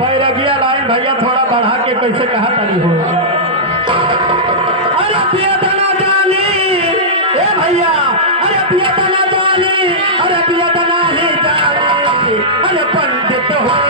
पैरगिया line भैया थोड़ा बढ़ा के कैसे कहा तनी हो। अरे पिया तना जानी ए भैया, अरे पिया तना जानी, अरे पिया तना ही जानी, अरे पंडित हो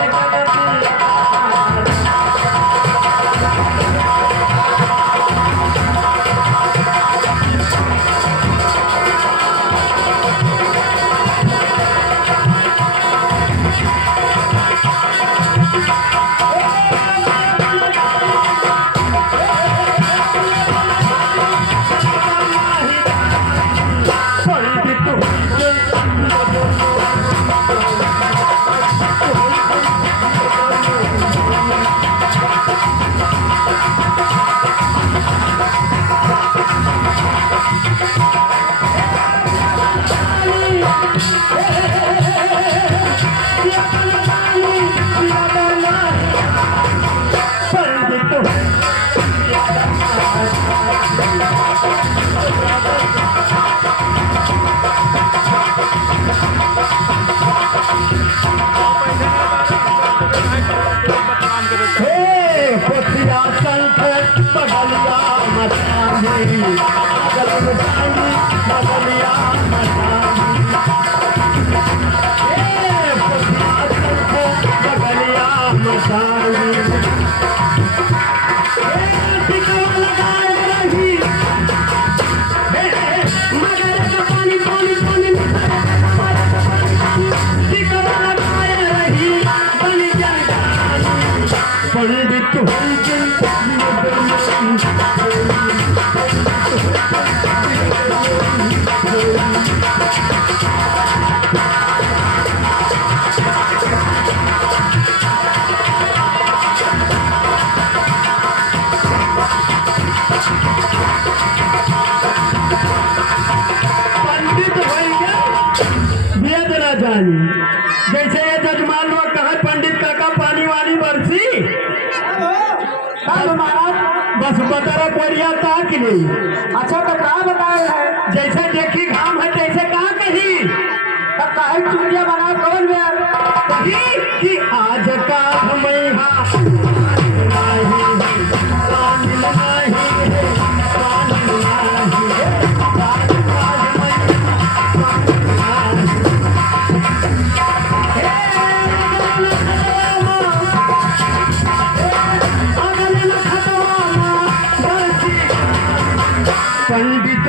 जैसे ये जजमान लोग कहा पंडित काका पानी वानी बरसी महाराज बस बतरा कोरिया ताक नहीं। अच्छा तो कहा बताए है जैसे देखी घाम है तैसे कहा कही तब कहे चुटिया बना कौन कही कि आज का पंडित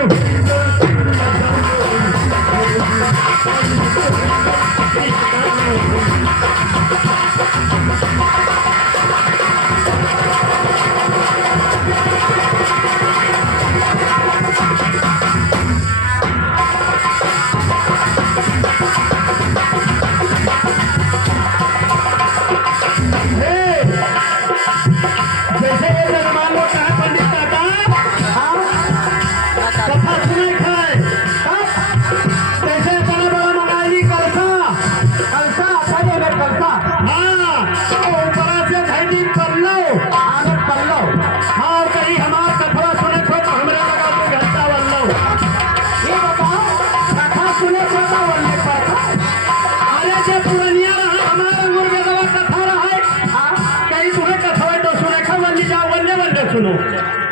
सुनो।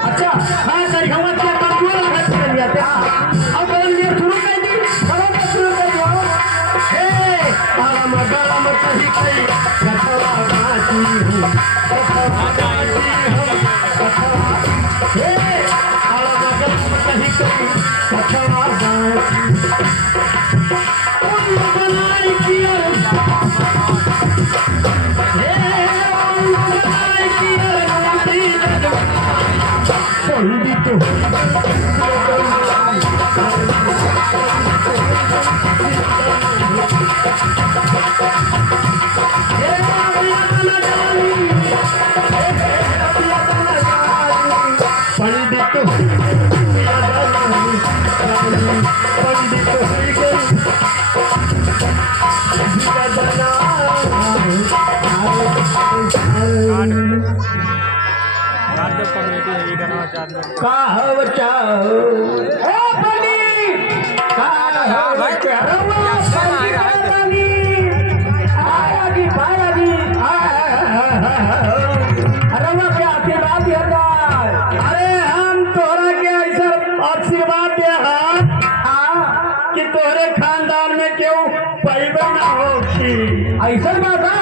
अच्छा हाँ सर हम क्या कंट्रोल कर चल जाते हैं अब ये शुरू कर दी चलो तो शुरू कर दो हे आराम गरम कहीं कहीं कथवा गाती हूँ कथवा गाती हूँ हे आराम गरम कहीं कहीं कथवा गाती उन बनाई की पंडित का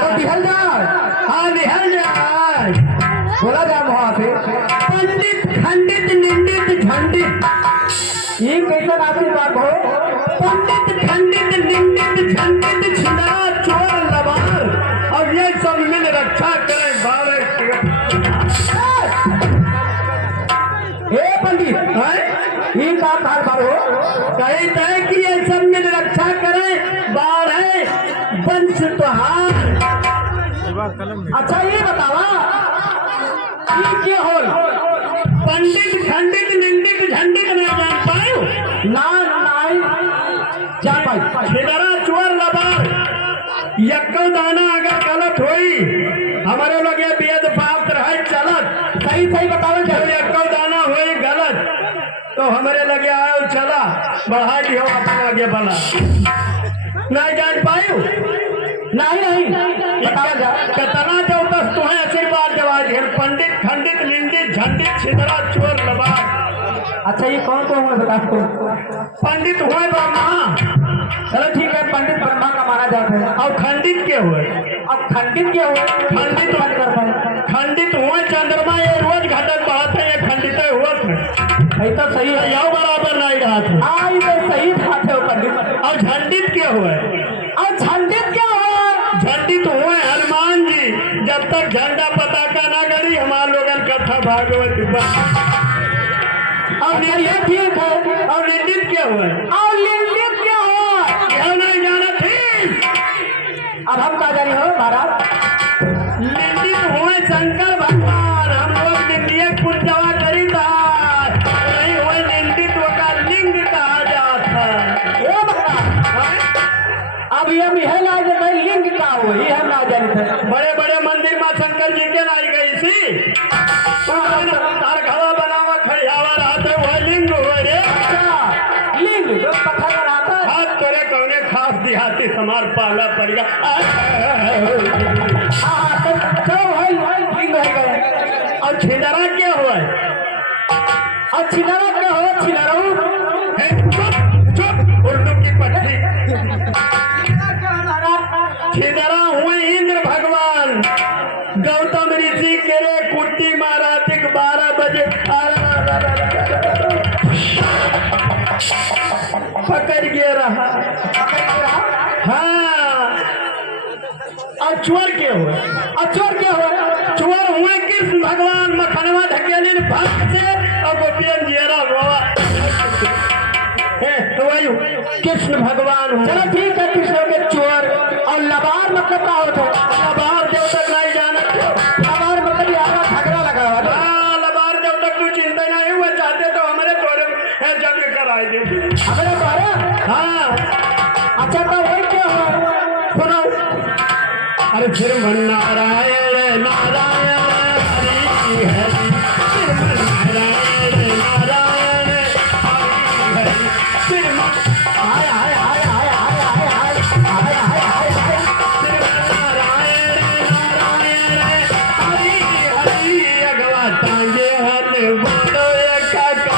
तो निहल जाए। हाँ निहल जाए, बोला जाए वहां से पंडित खंडित निंदित झंडित। ये कैसा आशीर्वाद हो? पंडित खंडित निंदित झंडित छिंदरा चोर लबार और ये सब मिल रक्षा करें बाबे। हे पंडित ये का कारबार हो? कहते हैं कि ये सब मिल रक्षा करें बार है वंश त्योहार। अच्छा ये बतावा ये क्या हो? पंडित खंडित निंदित झंडित नहीं जान पायो ना जान पाई। छिदरा चोर लबार यक्को दाना अगर गलत हुई हमारे लोग ये वेद पात्र है चलत सही सही बताओ। जब यक्को दाना हुई गलत तो हमारे लगे आओ चला बढ़ा दियो अपन आगे बला नहीं जान पायो। नहीं बताओ जा कितना चौदस तुम्हें आशीर्वाद देवा दिए पंडित खंडित निंदित झंडित छिदरा चोर लबार। अच्छा ये कौन कौन है बता दो? पंडित हुए ब्रह्मा। चलो ठीक है पंडित ब्रह्मा का माना जाता है। और खंडित क्या हुए? अब खंडित क्या हुए? खंडित करता है खंडित हुए चंद्रमा ये रोज घटक बढ़ाते हैं खंडित हुआ थे तो सही है यह बराबर नहीं रहा था। हाँ ये तो सही बात है पंडित। और झंडित क्या हुए? और झंडित क्या हुआ? झंडित हुए हनुमान जी जब तक झंडा पताका ना गड़ी हमारे लोगन कथा भागवत। और ये ठीक है। और निंदित क्या हुआ? और निंदित क्या हुआ? यह नहीं जाना थी। अब हम क्या जानी हो महाराज? निंदित हुए शंकर भगवान हम लोग निंदिय पूजवा करी नहीं हुए निंदित का लिंग कहा जाता है। अब ये मिहल आ जाए लिंग का हो ये हम ना जानते। बड़े बड़े मंदिर में शंकर जी के लाई गई सी तार घड़ा बनावा खड़ियावा रहते वह लिंग हुए रे। अच्छा लिंग जो पत्थर रहता है हाथ तोरे कौने खास देहाती समार पाला पड़ेगा। और छिदरा क्या हुआ? और छिदरा क्या हो? चुप उर्दू की पट्टी। छिदरा हुए इंद्र भगवान गौतम ऋषि के रे कुट्टी मारा 12 बजे पकड़ गया रहा। हाँ और चोर क्या हुआ? चोर हुए कृष्ण भगवान मखनवा ढकेली भक्त से और गोपियन जियरा रोवा तो वही कृष्ण भगवान हो। चलो ठीक है कृष्ण के चोर। और लबार मतलब क्या होता है? लबार जब तक नहीं जाना लबार मतलब यहाँ झगड़ा लगा हुआ। हाँ लबार जब तक तू चिंता नहीं हुआ चाहते तो हमारे तोरे जंग कराए दे हमारे द्वारा। हाँ अच्छा तो वही क्या हुआ सुनो। अरे फिर नारायण नारायण हरि हरि नारायण नारायण हरि हरि फिर हाय हाय हाय हाय हाय हाय हाय हाय हाय हाय फिर नारायण नारायण हरि हरि अगवा तांगे हन बोलो काका।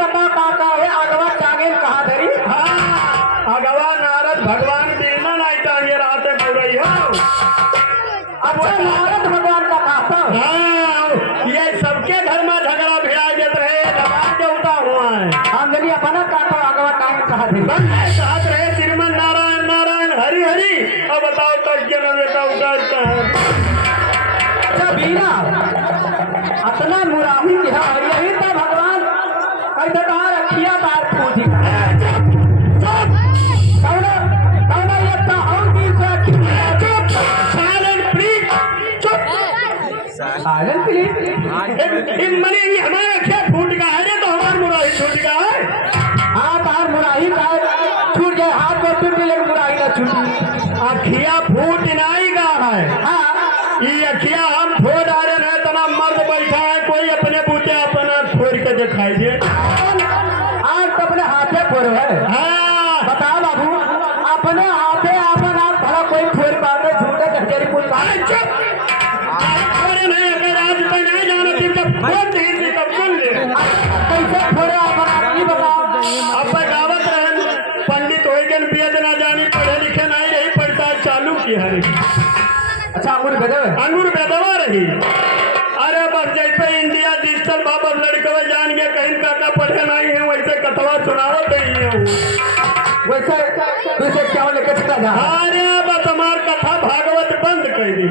बता काका है अगवा टांगे कहा धरी? हाँ अगवा नारद भगवान देना नहीं टांगे रहते बोल रही हो। अच्छा नारद भगवान का कहा? हाँ ये सबके घर में झगड़ा भिड़ा देते रहे भगवान देवता हुआ है। हम जब अपना काका अगवा टांगे कहा धरी साथ रहे श्रीमन नारायण नारायण हरि हरि। अब बताओ तो बेटा उतारता है। अच्छा बीना अपना मुराही यही तो भगवान कैसे कहा रखिया तार पूजी मनी हमारा क्या फूट का है तो हमारा मुराही छूट गया है। हाँ तार मुराही छूट गए हाथ में टूट गए मुराही का छूट अखिया फूट नहीं का है। हाँ ये अखिया हम फोड़ आ रहे हैं तना मर्द बैठा है कोई अपने बूते अपना फोड़ के दिखाई दे आज अपने हाथे फोड़ है। हाँ बता बाबू अपने हाथे अपन आप भला कोई फोड़ पाते झूठे कचहरी पुल नहीं अगर आज तक नहीं जाना तब फोड़ नहीं तब सुन ले। अच्छा अंगूर बेदवा रही। अरे बस जैसे इंडिया डिजिटल बाबा लड़कवा जान गया कहीं काका पढ़े नहीं है वैसे कथवा सुनावत नहीं है वैसे वैसे क्या लेके चला जा। अरे बस हमार कथा भागवत बंद कर दी।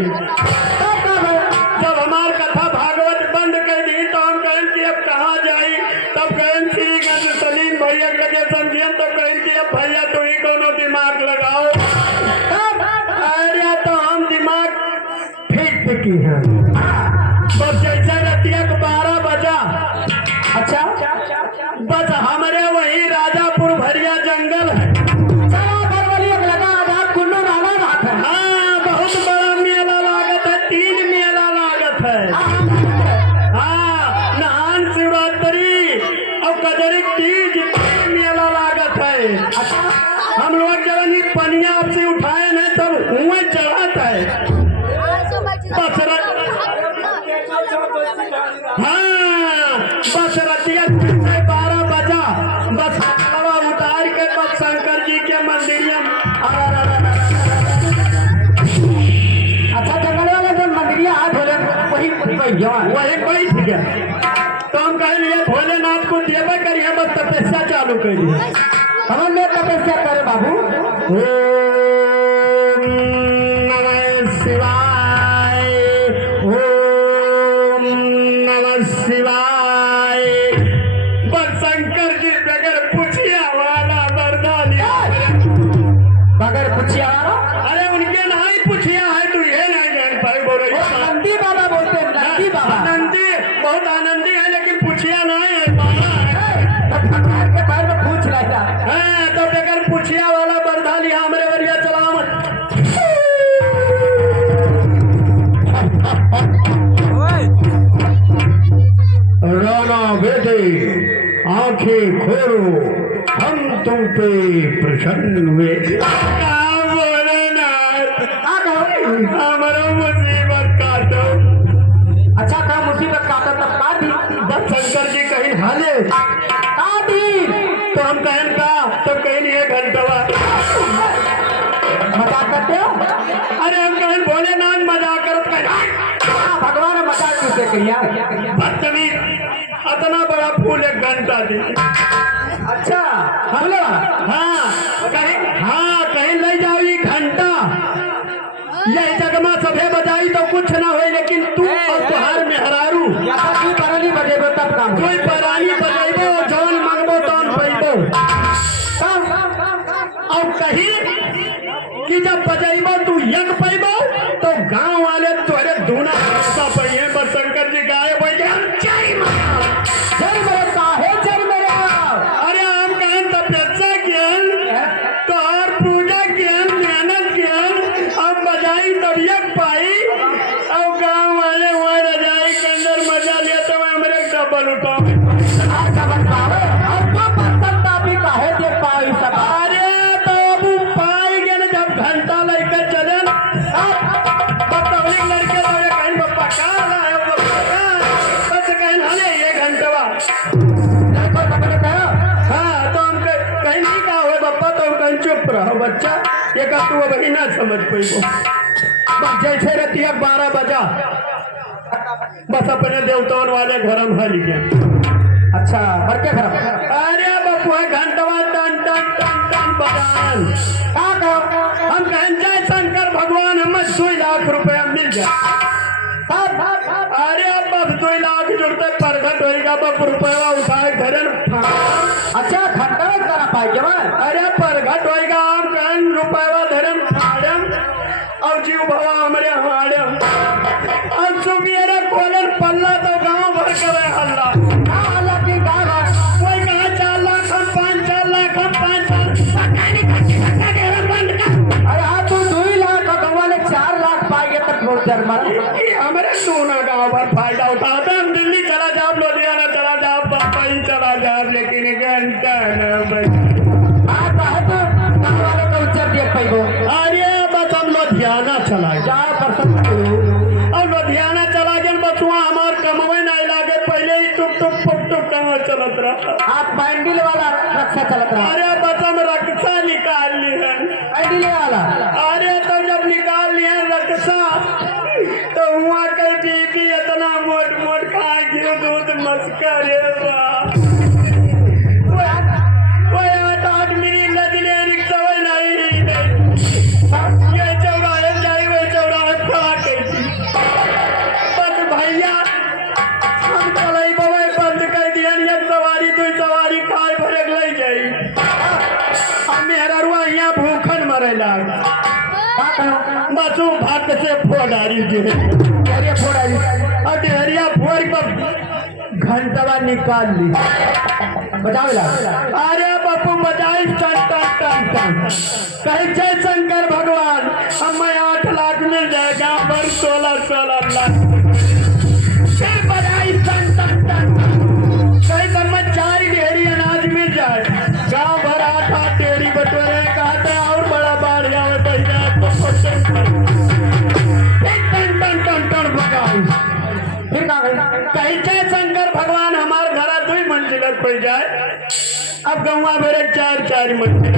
जब हमार कथा भागवत बंद कर दी तो हम कहें कि अब कहाँ जाई। तब कहें श्री सलीम भैया लगे समझिए तो कहें कि अब भैया तुम ही कोनो दिमाग लगाओ। अरे तो हम दिमाग ठीक की है। बस जैसे रतिया को 12 बजा। अच्छा बस हमारे वही राजापुर भरिया जंगल है। हाँ बहुत बड़ा मेला लागत है 3 मेला लागत है। हाँ नहान शिवरात्रि और कजरी तीज 3 मेला लागत है। हम लोग जब ये पनिया आपसे उठाए न तब हुए चढ़ात है। हाँ बस रतिया 12 बजा बस उतार के बस शंकर जी के मंदिर। अच्छा जंगल वाले जो मंदिरिया हाथ बोले वही वही बैठ गया। तो हम कह लिए भोलेनाथ को देवे करिए बस तपस्या चालू करिए। हम लोग तपस्या करे बाबू। ओम नमः शिवाय ओम नमः शिवाय। बस शंकर जी बगैर पुछिया वाला वरदान बगैर पुछिया अरे उनके नहीं पुछिया है तू ये नहीं जान पाए बोल रही नंदी बाबा बोलते हैं नंदी बाबा। आनंदी बहुत आनंदी है लेकिन पुछिया नहीं है बाबा है। भगवान के पैर में पूछ रहा हाँ तो बगैर पुछिया वाला बरदा लिया हमारे वरिया चलाम। राणा बेटे आंखें खोलो हम तुम पे प्रसन्न हुए। हमारा मुसीबत काटो। अच्छा कहा मुसीबत काटा तब काट दी। बस शंकर जी कहीं हाले काट दी तो हम कहन का तो कहीं नहीं 1 घंटा मजाक करते हो। अरे हम कहन भोलेनाथ मजाक करत भगवान ने मजाक किसे किया। बदतमीज इतना बड़ा फूल 1 घंटा दे। अच्छा हम लोग हाँ कहीं ले जाओ 1 घंटा यही जगमा सभे बजाई तो कुछ ना हो लेकिन तू और तुहार मेहरारू परानी बजेबो तब काम कोई परानी बजेबो जौन मांगबो तौन पैबो। और कहीं कि जब बजेबो तू यक पैबो तो गांव वाले तोरे दूना पैसा पहिए। बस शंकर जी गाय बजे अरे हम कहें तपस्या ज्ञान तो और पूजा ज्ञान मेहनत ज्ञान हम बजाई तब यक पाई। और गांव वाले वहाँ रजाई के अंदर मजा लिया तो हमारे डबल उठाओ। अरे तो अब पाई गए जब घंटा लेकर चले पब्लिक लड़के तो कहीं पप्पा कहाँ लाए बस कहीं हले 1 घंटा। हाँ तो हम कहीं नहीं कहा हो बप्पा तो कहीं चुप रहो बच्चा ये का तू अभी ना समझ पाइबो। बस जैसे रतिया 12 बजा बस अपने देवताओं वाले घर में हल गया। अच्छा और क्या खराब। अरे बपुआ घंटवा टन टन टन टन बजान हम कहें जय शंकर भगवान हमें 2 लाख रुपया मिल जाए। अरे अब बस 2 लाख जुड़ते प्रगट होगा बप रुपया उठाए घर। अच्छा घंटा करा पाएंगे अरे प्रगट होगा हम कहें रुपया धरम फाड़म और जीव भवा हमारे हाड़म और सुबेरा कोलन पल्ला तो गांव भर करे हल्ला। कोई कहा 4 लाख हम 5-4 लाख हम 5 अरे हाँ तू 2 लाख वाले 4 लाख पाएंगे तब बहुत डर मारा। हमारे सोना गाँव भर फायदा उठाते हम दिल्ली चला जाओ लुधियाना चला जाओ बम्बई चला जाओ लेकिन घंटा अरे बस हम लुधियाना चला और लुधियाना चला गए बस वहाँ हमार कमवे नहीं लागे पहले ही टुक टुक पुक टुक कहाँ चलत रहा। आप बैंडिल वाला रक्षा चलत रहा। अरे बस हम रक्षा निकाल ली है बैंडिल वाला। अरे तो जब निकाल लिया गहुआ के दीदी इतना मोट मोट खा के दूध मस्का रे वो 8 मिनट लदले रिक्शा नहीं ये चौराहे जाई वो चौराहे खा के बस भैया हम चलाई बवे बंद कर दिया एक सवारी दो सवारी खाए भरक ले जाई हम मेरा रुआ यहाँ भूखन मरेला बसू भात से फोड़ारी डेहरिया फोड़ारी और डेहरिया फोड़ कर घंटवा निकाल ली बताओ अरे बापू बजाई टन टन टन टन कहे जय शंकर भगवान हमें 8 लाख मिल जाएगा पर 16 लाख फिर बजाई टन टन टन कहे समय 4 डेहरी अनाज मिल जाए गाँव भर 8 डेहरी बटोरे कहते और बड़ा बाढ़ आवे फिर कैसे शंकर भगवान हमारे घर 2 मंजिल पड़ जाए अब गौवा मेरे 4 मंजिल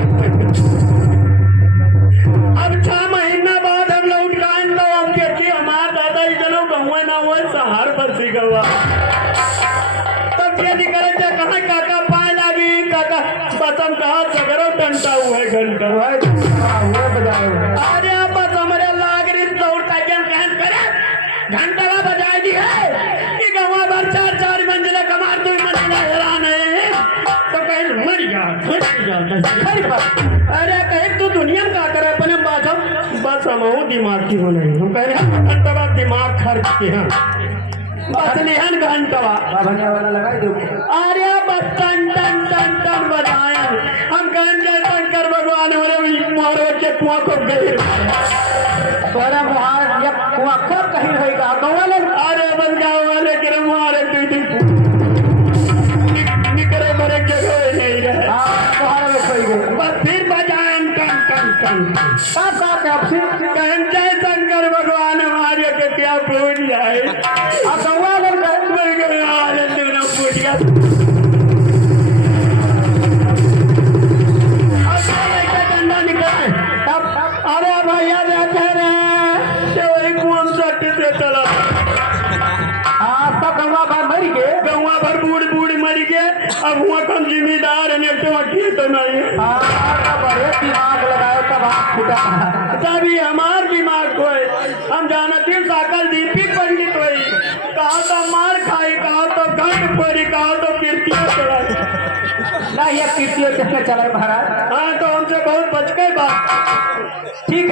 अब 6 महीना बाद हम लोग उठाएं तो हम कि हमारे दादा चलो गौवा ना हुआ सहार पर सी गौवा तब यदि करे कहा काका पाए लागी काका बसम कहा सगरो टंटा हुआ है घंटा हुआ बजाए अरे बस हमारे लाग रही दौड़ साइकिल कहन करे घंटा बजाए दी है कि गवा भर 4 मंजिला कमार 2 मंजिला हैरान है तो कहीं मर जा अरे कहीं तू दुनिया में क्या करे अपने बस हम दिमाग की हो नहीं हम कह रहे हैं घंटा दिमाग खर्च के हैं बस निहन घंटवा वाला लगा दो अरे बस टन टन टन टन बजाए हम कहन जय शंकर भगवान हमारे मोहरो के कुआं को गए तोरा मुहार या कुआं कब कहीं होएगा गवाले अरे बन जाओ वाले के मुहारे दीदी निकरे मरे जगह नहीं रहे हां तोहरा में कोई गए बस फिर बजाए टन टन टन साथ फिर कहन जय शंकर भगवान हमारे के क्या पूछ जाए अब गवाले में गए आले तेरा पूछ गया अरे भैया देखे रहे वही कुआं से चला सब गौवा भर मरी गए गौवा भर बूढ़ मरी गए अब हुआ कम जिम्मेदार है तो नहीं बड़े दिमाग लगाओ तब हाथ फूटा तभी हमार दिमाग को हम जानते हैं साकल दीपी पंडित हुई कहा तो मार खाई कहा तो घंट पड़ी कहा तो कीर्तियों चला नहीं ये कीर्तियों किसने चला महाराज हाँ तो हमसे बहुत बच गए बात ठीक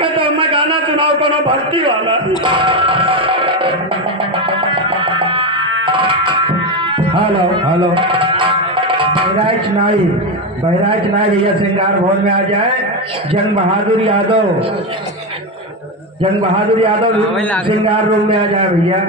है तो मैं गाना सुनाओ कोनो भक्ति वाला हेलो बहराइच नाई भैया श्रृंगार भवन में आ जाए जंग बहादुर यादव श्रृंगार रूम में आ जाए भैया।